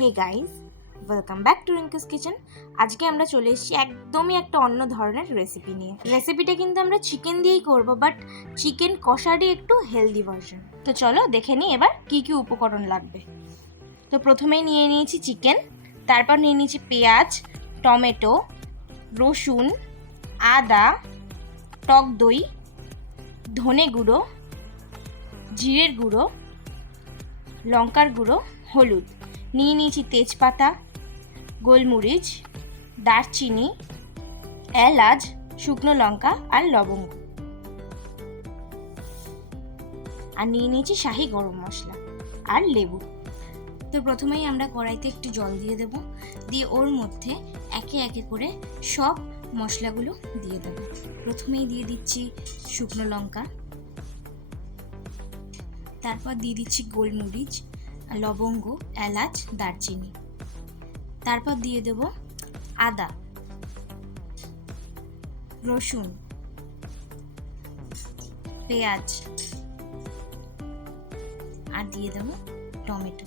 Hey guys welcome back to Rinku's kitchen আজকে আমরা চলে এসেছি একদমই একটা অন্য ধরনের রেসিপি নিয়ে। রেসিপিটা কিন্তু আমরা চিকেন দিয়েই করব বাট চিকেন কষারই একটু হেলদি ভার্সন তো চলো দেখে নিই এবার কি কি উপকরণ লাগবে। তো প্রথমেই নিয়ে নিয়েছি চিকেন তারপর নিয়ে নিয়েছি পেঁয়াজ, টমেটো, রসুন, আদা, টক দই, ধনে গুঁড়ো, জিরের গুঁড়ো, লঙ্কার গুঁড়ো, হলুদ। নিয়ে নিয়েছি তেজপাতা, গোলমরিচ, দারচিনি, এলাচ, শুকনো লঙ্কা আর লবঙ্গ। আর নিয়ে নিয়েছি শাহি গরম মশলা আর লেবু। তো প্রথমেই আমরা কড়াইতে একটু জল দিয়ে দেব, দিয়ে ওর মধ্যে একে একে করে সব মশলাগুলো দিয়ে দেব। প্রথমেই দিয়ে দিচ্ছি শুকনো লঙ্কা, তারপর দিয়ে দিচ্ছি গোলমরিচ লবঙ্গ, এলাচ, দারচিনি। তারপর দিয়ে দেব আদা, রসুন, পেঁয়াজ, আর দিয়ে দেব টমেটো।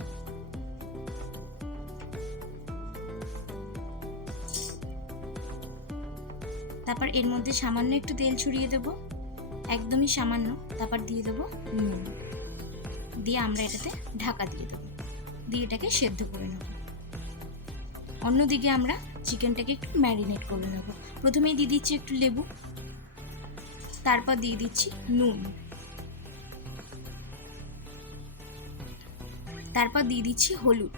তারপর এর মধ্যে সামান্য একটু তেল ছড়িয়ে দেব, একদমই সামান্য। তারপর দিয়ে দেব নুন। দিয়ে আমরা এটাতে ঢাকা দিয়ে দেবো। দিয়ে এটাকে সেদ্ধ করে নেব। অন্যদিকে আমরা চিকেনটাকে একটু ম্যারিনেট করে নেব। প্রথমেই দিয়ে দিচ্ছি একটু লেবু, তারপর দিয়ে দিচ্ছি নুন। তারপর দিয়ে দিচ্ছি হলুদ।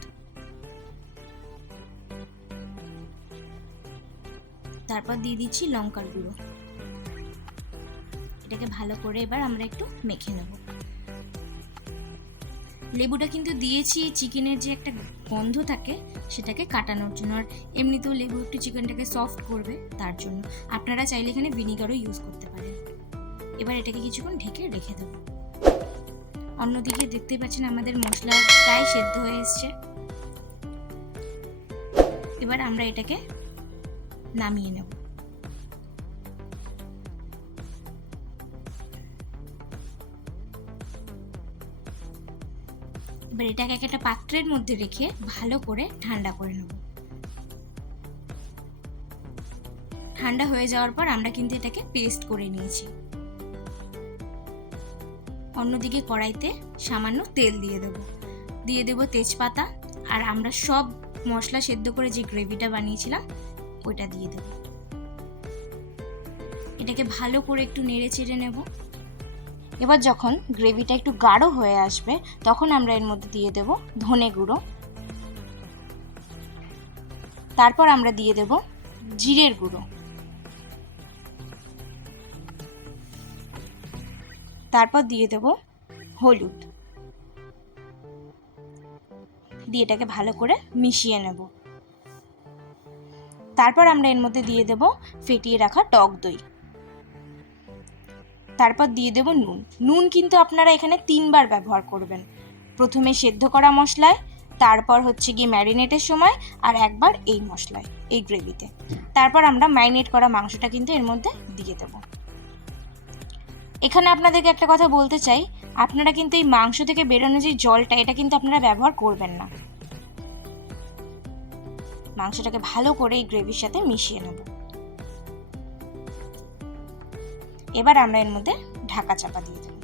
তারপর দিয়ে দিচ্ছি লঙ্কার গুঁড়ো। এটাকে ভালো করে এবার আমরা একটু মেখে নেব। লেবুটা কিন্তু দিয়েছি চিকেনের যে একটা গন্ধ থাকে সেটাকে কাটানোর জন্য। আর এমনিতেও লেবু একটু চিকেনটাকে সফট করবে, তার জন্য। আপনারা চাইলে এখানে ভিনিগারও ইউজ করতে পারেন। এবার এটাকে কিছুক্ষণ ঢেকে রেখে দেবো। অন্যদিকে দেখতে পাচ্ছেন আমাদের মশলা প্রায় সেদ্ধ হয়ে এসছে। এবার আমরা এটাকে নামিয়ে নেব। এবার এটাকে একটা পাত্রের মধ্যে রেখে ভালো করে ঠান্ডা করে নেব। ঠান্ডা হয়ে যাওয়ার পর আমরা কিন্তু এটাকে পেস্ট করে নিয়েছি। অন্যদিকে কড়াইতে সামান্য তেল দিয়ে দেব। দিয়ে দেব তেজপাতা আর আমরা সব মশলা সেদ্ধ করে যে গ্রেভিটা বানিয়েছিলাম, ওইটা দিয়ে দেব। এটাকে ভালো করে একটু নেড়ে চেড়ে নেব। এবার যখন গ্রেভিটা একটু গাঢ় হয়ে আসবে, তখন আমরা এর মধ্যে দিয়ে দেব ধনে গুঁড়ো। তারপর আমরা দিয়ে দেব জিরের গুঁড়ো। তারপর দিয়ে দেব হলুদ। দিয়ে এটাকে ভালো করে মিশিয়ে নেব। তারপর আমরা এর মধ্যে দিয়ে দেব ফেটিয়ে রাখা টক দই। তারপর দিয়ে দেব নুন। নুন কিন্তু আপনারা এখানে তিনবার ব্যবহার করবেন। প্রথমে সেদ্ধ করা মশলায়, তারপর হচ্ছে গিয়ে ম্যারিনেটের সময়, আর একবার এই মশলায়, এই গ্রেভিতে। তারপর আমরা ম্যারিনেট করা মাংসটা কিন্তু এর মধ্যে দিয়ে দেব। এখানে আপনাদেরকে একটা কথা বলতে চাই, আপনারা কিন্তু এই মাংস থেকে বেরোনো যে জলটা, এটা কিন্তু আপনারা ব্যবহার করবেন না। মাংসটাকে ভালো করে এই গ্রেভির সাথে মিশিয়ে নেব। এবার আমরা এর মধ্যে ঢাকা চাপা দিয়ে দেব।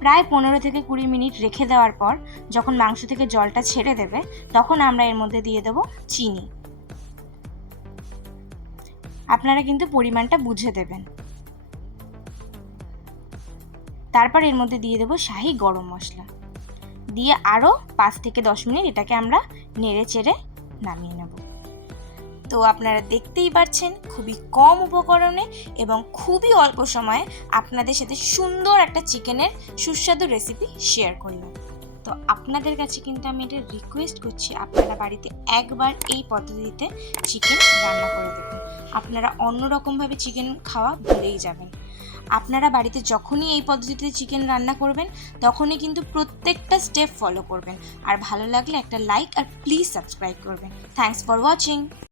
প্রায় পনেরো থেকে কুড়ি মিনিট রেখে দেওয়ার পর যখন মাংস থেকে জলটা ছেড়ে দেবে, তখন আমরা এর মধ্যে দিয়ে দেব চিনি। আপনারা কিন্তু পরিমাণটা বুঝে দেবেন। তারপর এর মধ্যে দিয়ে দেব শাহি গরম মশলা। দিয়ে আরও পাঁচ থেকে দশ মিনিট এটাকে আমরা নেড়ে চেড়ে নামিয়ে নেব। তো আপনারা দেখতেই পাচ্ছেন খুবই কম উপকরণে এবং খুবই অল্প সময়ে আপনাদের সাথে সুন্দর একটা চিকেনের সুস্বাদু রেসিপি শেয়ার করলাম তো আপনাদের কাছে কিন্তু আমি এটা রিকোয়েস্ট করছি, আপনারা বাড়িতে একবার এই পদ্ধতিতে চিকেন রান্না করে দেবেন আপনারা অন্যরকমভাবে চিকেন খাওয়া ভুলেই যাবেন। আপনারা বাড়িতে যখনই এই পদ্ধতিতে চিকেন রান্না করবেন, তখনই কিন্তু প্রত্যেকটা স্টেপ ফলো করবেন। আর ভালো লাগলে একটা লাইক আর প্লিজ সাবস্ক্রাইব করবেন। Thanks for watching